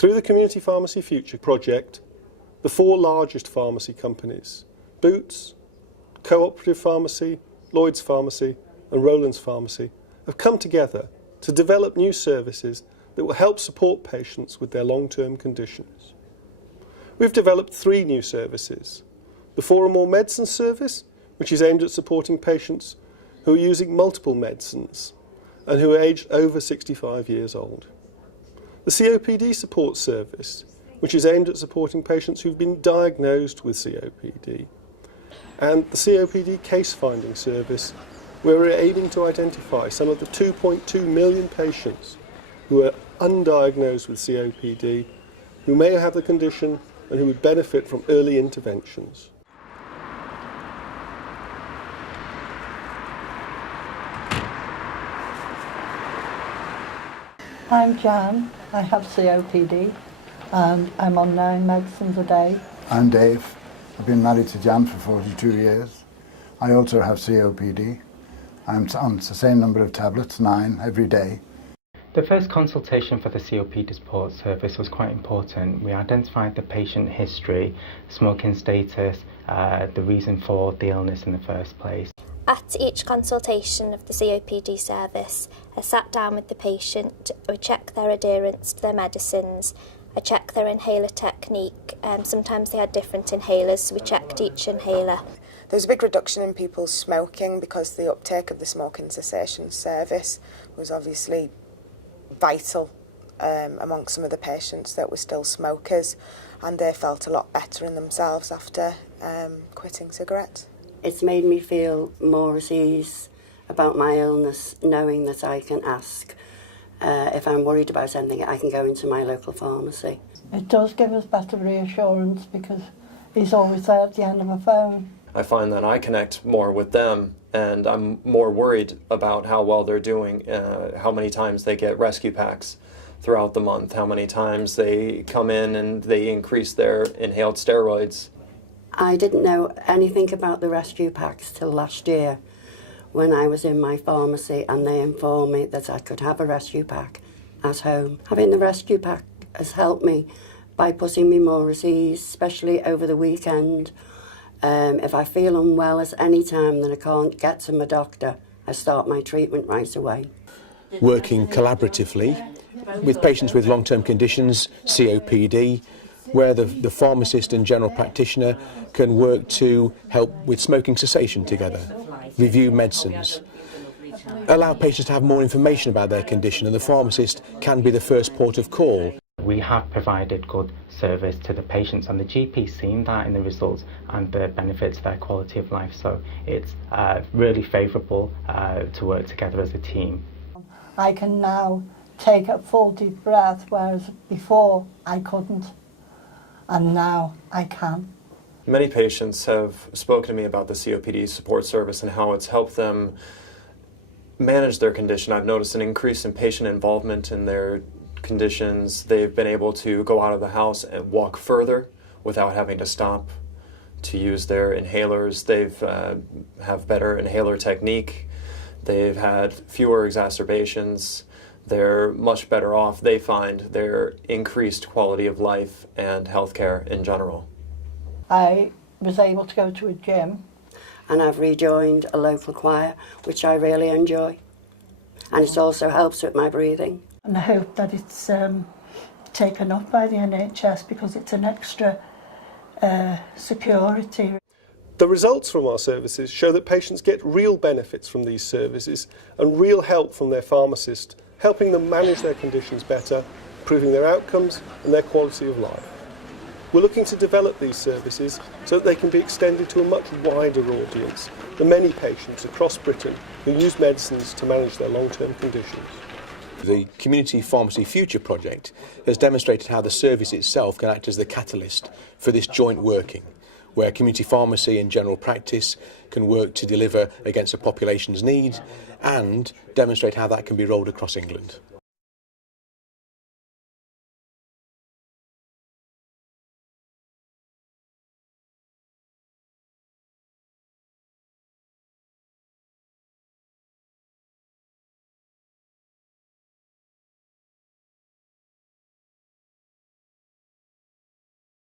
Through the Community Pharmacy Future project, the 4 largest pharmacy companies, Boots, Cooperative Pharmacy, Lloyd's Pharmacy and Rowland's Pharmacy, have come together to develop new services that will help support patients with their long-term conditions. We've developed 3 new services. The 4 or More Medicines service, which is aimed at supporting patients who are using multiple medicines and who are aged over 65 years old. The COPD support service, which is aimed at supporting patients who've been diagnosed with COPD. And the COPD case finding service, where we're aiming to identify some of the 2.2 million patients who are undiagnosed with COPD, who may have the condition and who would benefit from early interventions. I'm Jan, I have COPD and I'm on 9 medicines a day. I'm Dave, I've been married to Jan for 42 years. I also have COPD. I'm on the same number of tablets, 9, every day. The first consultation for the COPD support service was quite important. We identified the patient history, smoking status, the reason for the illness in the first place. At each consultation of the COPD service, I sat down with the patient, we checked their adherence to their medicines, I checked their inhaler technique, sometimes they had different inhalers, so we checked each inhaler. There was a big reduction in people smoking because the uptake of the smoking cessation service was obviously vital amongst some of the patients that were still smokers, and they felt a lot better in themselves after quitting cigarettes. It's made me feel more at ease about my illness, knowing that I can ask if I'm worried about anything, I can go into my local pharmacy. It does give us better reassurance because he's always there at the end of a phone. I find that I connect more with them and I'm more worried about how well they're doing, how many times they get rescue packs throughout the month, how many times they come in and they increase their inhaled steroids. I didn't know anything about the rescue packs till last year when I was in my pharmacy and they informed me that I could have a rescue pack at home. Having the rescue pack has helped me by putting me more at ease, especially over the weekend. If I feel unwell at any time that I can't get to my doctor, I start my treatment right away. Working collaboratively with patients with long-term conditions, COPD, where the pharmacist and general practitioner can work to help with smoking cessation together, review medicines, allow patients to have more information about their condition, and the pharmacist can be the first port of call. We have provided good service to the patients and the GP's seen that in the results and the benefits to their quality of life, so it's really favourable to work together as a team. I can now take a full deep breath, whereas before I couldn't. And now I can. Many patients have spoken to me about the COPD support service and how it's helped them manage their condition. I've noticed an increase in patient involvement in their conditions. They've been able to go out of the house and walk further without having to stop to use their inhalers. They've have better inhaler technique. They've had fewer exacerbations. They're much better off, they find, their increased quality of life and healthcare in general. I was able to go to a gym. And I've rejoined a local choir, which I really enjoy. And it also helps with my breathing. And I hope that it's taken up by the NHS because it's an extra security. The results from our services show that patients get real benefits from these services and real help from their pharmacist, helping them manage their conditions better, improving their outcomes and their quality of life. We're looking to develop these services so that they can be extended to a much wider audience, the many patients across Britain who use medicines to manage their long-term conditions. The Community Pharmacy Future project has demonstrated how the service itself can act as the catalyst for this joint working, where community pharmacy and general practice can work to deliver against a population's needs and demonstrate how that can be rolled across England.